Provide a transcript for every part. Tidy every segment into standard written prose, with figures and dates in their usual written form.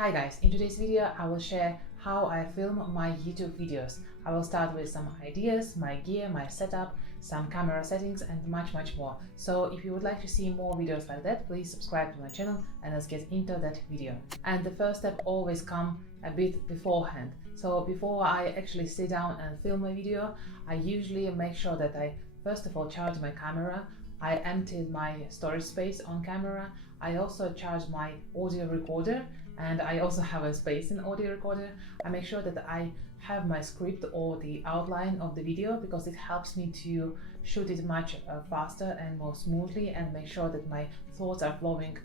Hi guys, in today's video I will share how I film my YouTube videos. I will start with some ideas, my gear, my setup, some camera settings and much more. So if you would like to see more videos like that, please subscribe to my channel and let's get into that video. And the first step always comes a bit beforehand. So before I actually sit down and film a video, I usually make sure that I first of all charge my camera. I emptied my storage space on camera. I also charge my audio recorder, and I also have a space in audio recorder. I make sure that I have my script or the outline of the video because it helps me to shoot it much faster and more smoothly and make sure that my thoughts are flowing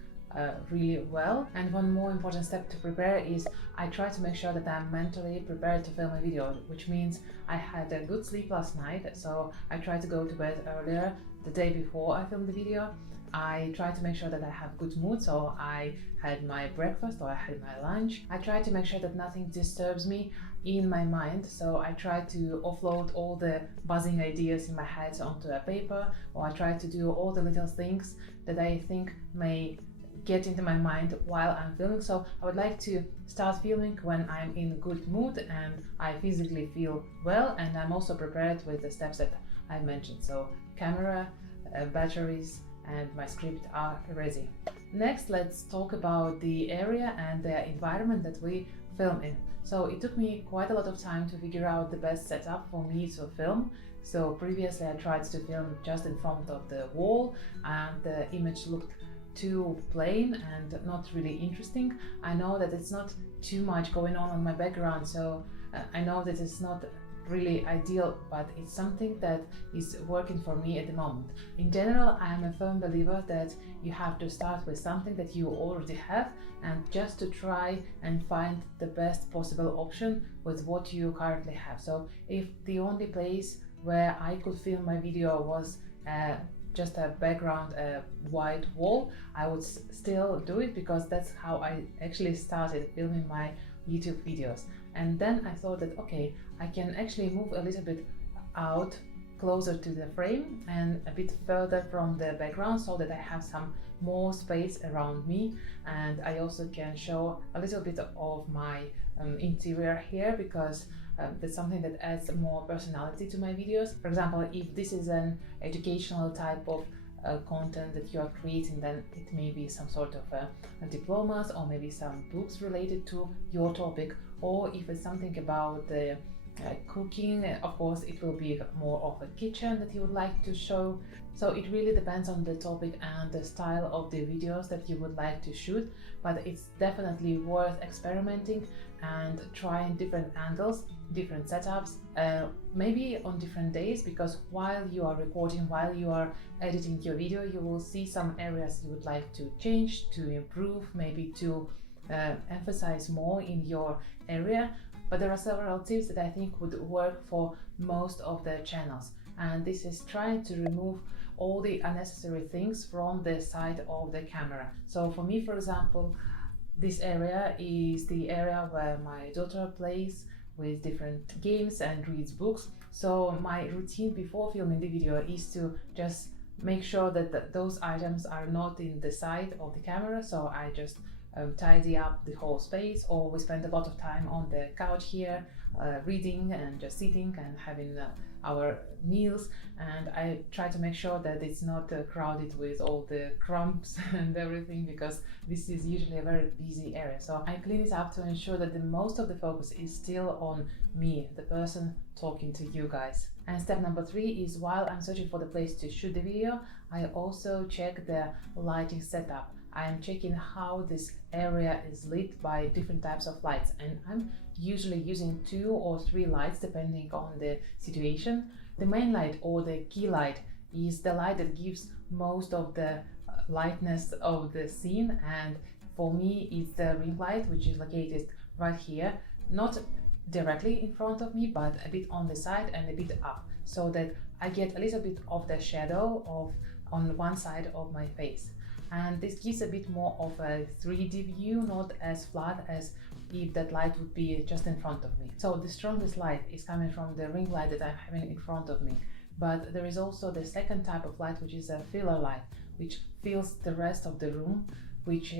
really well. And one more important step to prepare is I try to make sure that I'm mentally prepared to film a video, which means I had a good sleep last night, so I try to go to bed earlier the day before I film the video. I try to make sure that I have good mood, so I had my breakfast or I had my lunch. I try to make sure that nothing disturbs me in my mind, so I try to offload all the buzzing ideas in my head onto a paper, or I try to do all the little things that I think may get into my mind while I'm filming. So I would like to start filming when I'm in good mood and I physically feel well, and I'm also prepared with the steps that I mentioned. So camera, batteries and my script are ready. Next, let's talk about the area and the environment that we film in. So it took me quite a lot of time to figure out the best setup for me to film. So previously I tried to film just in front of the wall and the image looked too plain and not really interesting. I know that it's not too much going on my background, so I know that it's not really ideal, but it's something that is working for me at the moment. In general, I am a firm believer that you have to start with something that you already have and just to try and find the best possible option with what you currently have. So if the only place where I could film my video was just a background, a white wall, I would still do it because that's how I actually started filming my YouTube videos. And then I thought that okay, I can actually move a little bit out closer to the frame and a bit further from the background so that I have some more space around me, and I also can show a little bit of my interior here because that's something that adds more personality to my videos. For example, if this is an educational type of content that you are creating, then it may be some sort of diplomas or maybe some books related to your topic, or if it's something about the cooking, of course it will be more of a kitchen that you would like to show. So it really depends on the topic and the style of the videos that you would like to shoot, but it's definitely worth experimenting and trying different angles, different setups, maybe on different days, because while you are recording, while you are editing your video, you will see some areas you would like to change, to improve, maybe to emphasize more in your area. But there are several tips that I think would work for most of the channels, and this is trying to remove all the unnecessary things from the side of the camera. So for me, for example, this area is the area where my daughter plays with different games and reads books. So my routine before filming the video is to just make sure that those items are not in the side of the camera. So I just tidy up the whole space, or we spend a lot of time on the couch here reading and just sitting and having our meals, and I try to make sure that it's not crowded with all the crumbs and everything, because this is usually a very busy area. So I clean it up to ensure that the most of the focus is still on me, the person talking to you guys. And step number 3 is, while I'm searching for the place to shoot the video, I also check the lighting setup. I am checking how this area is lit by different types of lights, and I'm usually using 2 or 3 lights depending on the situation. The main light, or the key light, is the light that gives most of the lightness of the scene, and for me it's the ring light, which is located right here, not directly in front of me but a bit on the side and a bit up, so that I get a little bit of the shadow on one side of my face. And this gives a bit more of a 3D view, not as flat as if that light would be just in front of me. So the strongest light is coming from the ring light that I'm having in front of me. But there is also the second type of light, which is a filler light, which fills the rest of the room, which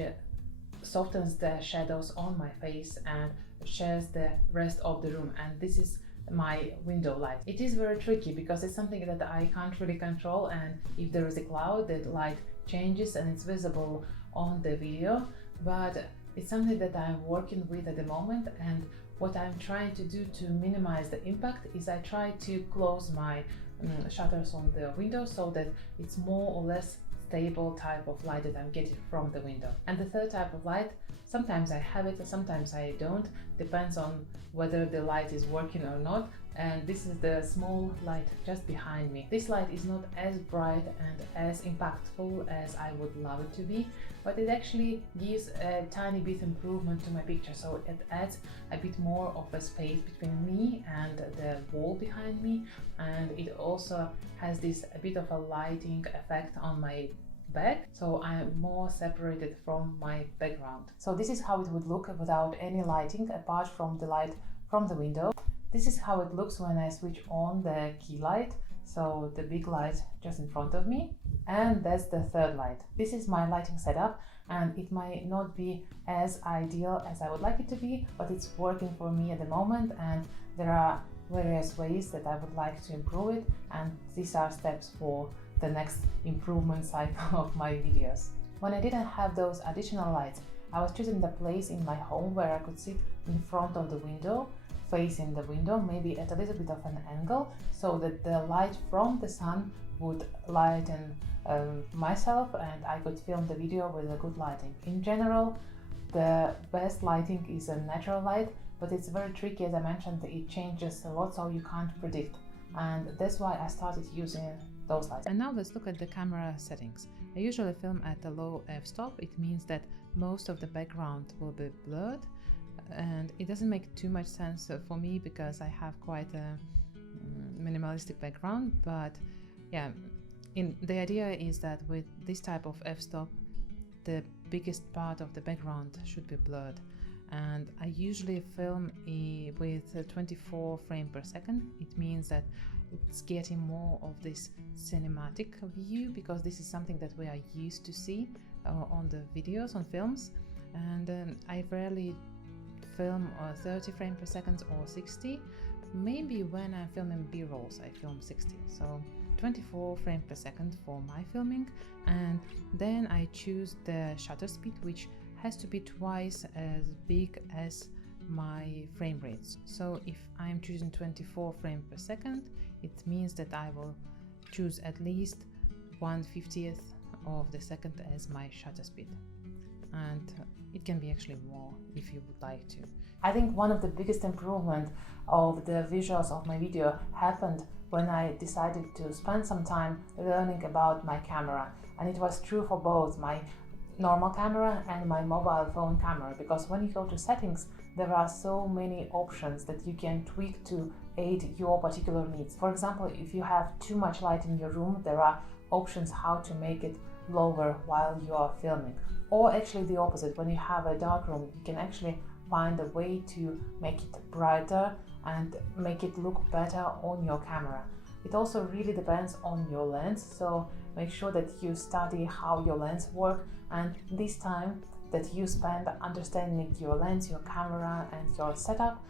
softens the shadows on my face and shares the rest of the room. And this is my window light. It is very tricky because it's something that I can't really control, and if there is a cloud, the light changes and it's visible on the video, but it's something that I'm working with at the moment. And what I'm trying to do to minimize the impact is I try to close my shutters on the window so that it's more or less stable type of light that I'm getting from the window. And the third type of light, sometimes I have it, sometimes I don't, depends on whether the light is working or not. And this is the small light just behind me. This light is not as bright and as impactful as I would love it to be, but it actually gives a tiny bit improvement to my picture. So it adds a bit more of a space between me and the wall behind me, and it also has this a bit of a lighting effect on my back, so I'm more separated from my background. So this is how it would look without any lighting apart from the light from the window. This is how it looks when I switch on the key light, so the big light just in front of me, and that's the third light. This is my lighting setup, and it might not be as ideal as I would like it to be, but it's working for me at the moment, and there are various ways that I would like to improve it, and these are steps for the next improvement cycle of my videos. When I didn't have those additional lights, I was choosing the place in my home where I could sit in front of the window, facing the window, maybe at a little bit of an angle, so that the light from the sun would lighten myself and I could film the video with a good lighting. In general, the best lighting is a natural light, but it's very tricky. As I mentioned, it changes a lot, so you can't predict, and that's why I started using those lights. And now let's look at the camera settings. I usually film at a low f-stop. It means that most of the background will be blurred, and it doesn't make too much sense for me because I have quite a minimalistic background. But yeah, the idea is that with this type of f-stop, the biggest part of the background should be blurred. And I usually film with 24 frames per second. It means that it's getting more of this cinematic view, because this is something that we are used to see on the videos, on films. And I rarely film 30 frames per second or 60. Maybe when I'm filming b-rolls I film 60. So 24 frames per second for my filming, and then I choose the shutter speed, which has to be twice as big as my frame rates. So if I'm choosing 24 frames per second, it means that I will choose at least 1/50th of the second as my shutter speed, and it can be actually more if you would like to. I think one of the biggest improvement of the visuals of my video happened when I decided to spend some time learning about my camera, and it was true for both my normal camera and my mobile phone camera, because when you go to settings, there are so many options that you can tweak to aid your particular needs. For example, if you have too much light in your room, there are options how to make it lower while you are filming. Or actually the opposite, when you have a dark room, you can actually find a way to make it brighter and make it look better on your camera. It also really depends on your lens, so make sure that you study how your lens works, and this time that you spend understanding your lens, your camera and your setup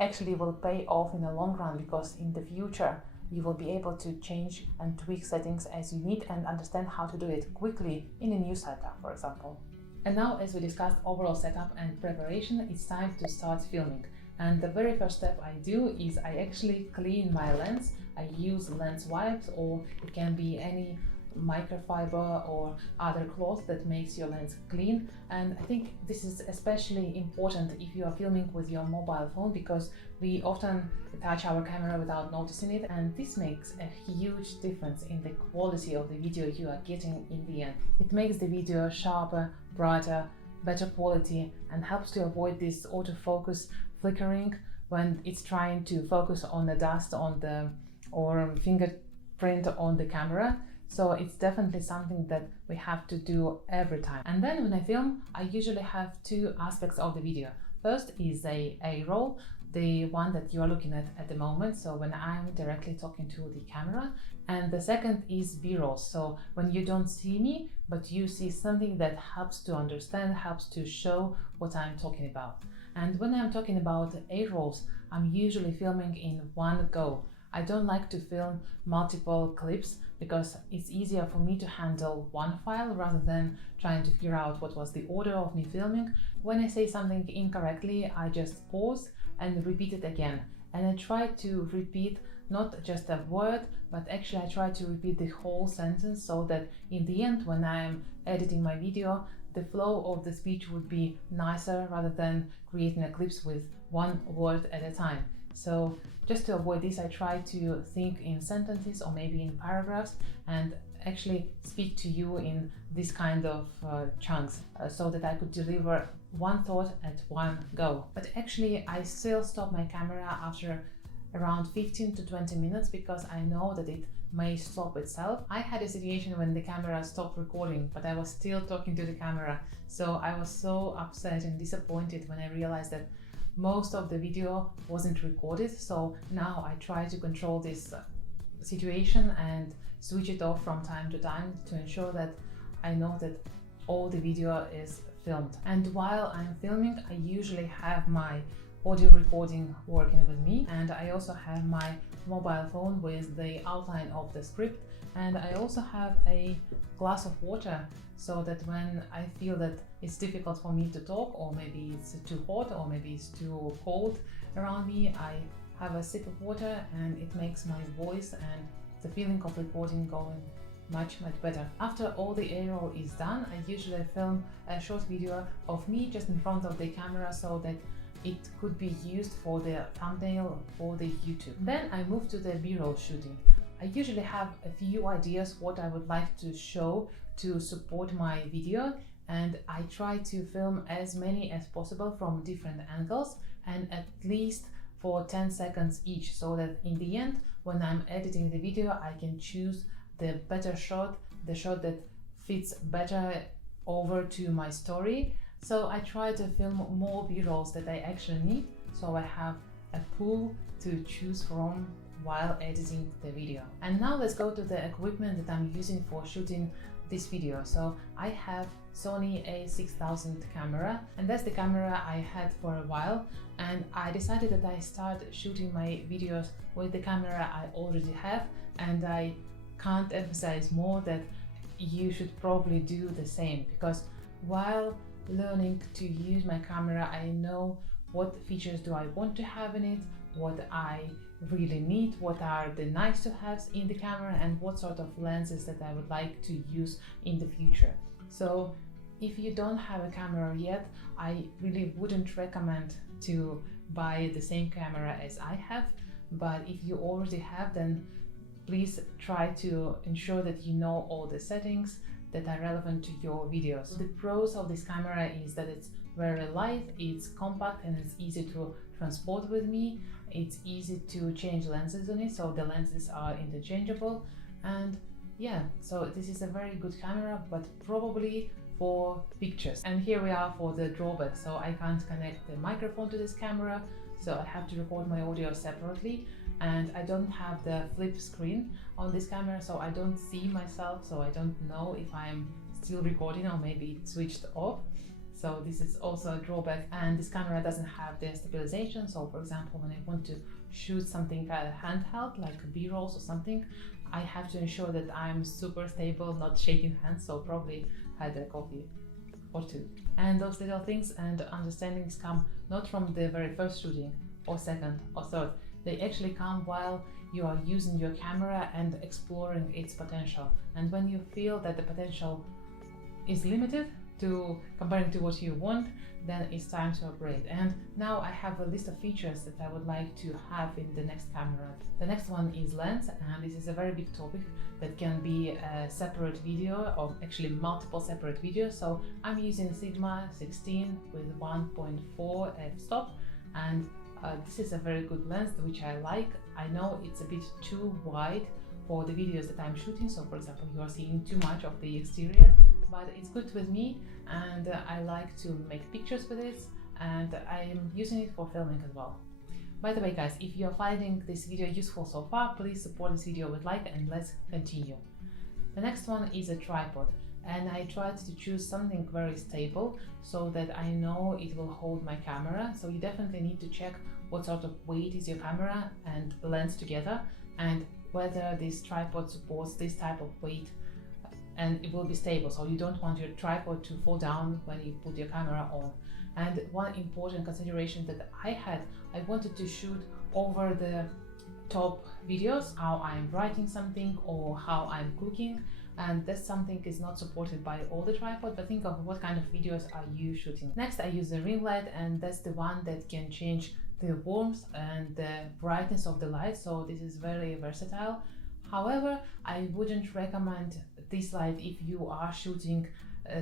actually will pay off in the long run, because in the future you will be able to change and tweak settings as you need and understand how to do it quickly in a new setup, for example. And now, as we discussed overall setup and preparation, it's time to start filming. And the very first step I do is I actually clean my lens. I use lens wipes, or it can be any microfiber or other cloth that makes your lens clean. And I think this is especially important if you are filming with your mobile phone, because we often touch our camera without noticing it, and this makes a huge difference in the quality of the video you are getting in the end. It makes the video sharper, brighter, better quality, and helps to avoid this autofocus flickering when it's trying to focus on the dust on the or fingerprint on the camera. So it's definitely something that we have to do every time. And then when I film, I usually have two aspects of the video. First is a A-roll, the one that you are looking at the moment, so when I'm directly talking to the camera. And the second is B-roll, so when you don't see me, but you see something that helps to understand, helps to show what I'm talking about. And when I'm talking about A-rolls, I'm usually filming in one go. I don't like to film multiple clips because it's easier for me to handle one file rather than trying to figure out what was the order of me filming. When I say something incorrectly, I just pause and repeat it again. And I try to repeat not just a word, but actually I try to repeat the whole sentence so that in the end, when I'm editing my video, the flow of the speech would be nicer rather than creating clips with one word at a time. So just to avoid this, I try to think in sentences or maybe in paragraphs and actually speak to you in this kind of chunks so that I could deliver one thought at one go. But actually I still stop my camera after around 15 to 20 minutes because I know that it may stop itself. I had a situation when the camera stopped recording, but I was still talking to the camera. So I was so upset and disappointed when I realized that most of the video wasn't recorded. So now I try to control this situation and switch it off from time to time to ensure that I know that all the video is filmed. And while I'm filming, I usually have my audio recording working with me, and I also have my mobile phone with the outline of the script, and I also have a glass of water so that when I feel that it's difficult for me to talk, or maybe it's too hot or maybe it's too cold around me, I have a sip of water and it makes my voice and the feeling of recording going much better. After all the A-roll is done, I usually film a short video of me just in front of the camera so that it could be used for the thumbnail for the YouTube. Then I move to the B-roll shooting. I usually have a few ideas what I would like to show to support my video, and I try to film as many as possible from different angles and at least for 10 seconds each, so that in the end, when I'm editing the video, I can choose the better shot, the shot that fits better over to my story. So I try to film more B-rolls that I actually need, so I have a pool to choose from while editing the video. And now let's go to the equipment that I'm using for shooting this video. So I have Sony a6000 camera, and that's the camera I had for a while, and I decided that I start shooting my videos with the camera I already have, and I can't emphasize more that you should probably do the same, because while learning to use my camera, I know what features do I want to have in it, what I really need, what are the nice to haves in the camera, and what sort of lenses that I would like to use in the future. So if you don't have a camera yet, I really wouldn't recommend to buy the same camera as I have, but if you already have, then please try to ensure that you know all the settings that are relevant to your videos. The pros of this camera is that it's very light, it's compact, and it's easy to transport with me. It's easy to change lenses on it, so the lenses are interchangeable. And yeah, so this is a very good camera, but probably for pictures. And here we are for the drawback. So I can't connect the microphone to this camera, so I have to record my audio separately. And I don't have the flip screen on this camera, so I don't see myself, so I don't know if I'm still recording or maybe it's switched off. So this is also a drawback. And this camera doesn't have the stabilization, so for example, when I want to shoot something handheld like B-rolls or something, I have to ensure that I'm super stable, not shaking hands, so probably had a coffee or two. And those little things and understandings come not from the very first shooting or second or third. They actually come while you are using your camera and exploring its potential. And when you feel that the potential is limited to comparing to what you want, then it's time to upgrade. And now I have a list of features that I would like to have in the next camera. The next one is lens, and this is a very big topic that can be a separate video or actually multiple separate videos. So I'm using Sigma 16 with 1.4 f-stop, and this is a very good lens which I like. I know it's a bit too wide for the videos that I'm shooting. So for example, you are seeing too much of the exterior, but it's good with me, and I like to make pictures with it, and I'm using it for filming as well. By the way guys, if you're finding this video useful so far, please support this video with like, and let's continue. The next one is a tripod, and I tried to choose something very stable so that I know it will hold my camera. So you definitely need to check what sort of weight is your camera and lens together, and whether this tripod supports this type of weight, and it will be stable. So you don't want your tripod to fall down when you put your camera on. And one important consideration that I wanted to shoot over the top videos, how I'm writing something or how I'm cooking, and that's something is not supported by all the tripod, but think of what kind of videos are you shooting. Next, I use the ring light, and that's the one that can change the warmth and the brightness of the light, so this is very versatile. However, I wouldn't recommend this light if you are shooting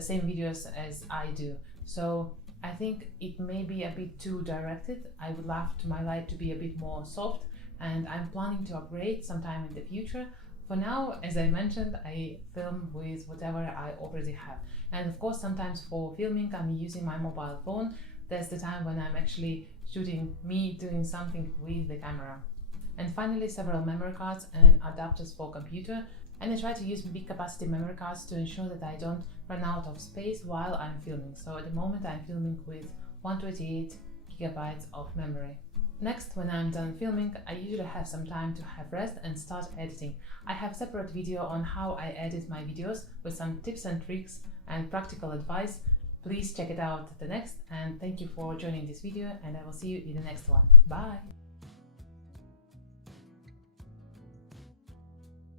same videos as I do. So I think it may be a bit too directed. I would love my light to be a bit more soft, and I'm planning to upgrade sometime in the future. For now, as I mentioned, I film with whatever I already have. And of course, sometimes for filming, I'm using my mobile phone. That's the time when I'm actually shooting me doing something with the camera. And finally, several memory cards and adapters for computer. And I try to use big capacity memory cards to ensure that I don't run out of space while I'm filming. So at the moment I'm filming with 128 gigabytes of memory. Next, when I'm done filming, I usually have some time to have rest and start editing. I have a separate video on how I edit my videos with some tips and tricks and practical advice. Please check it out the next, and thank you for joining this video, and I will see you in the next one. Bye!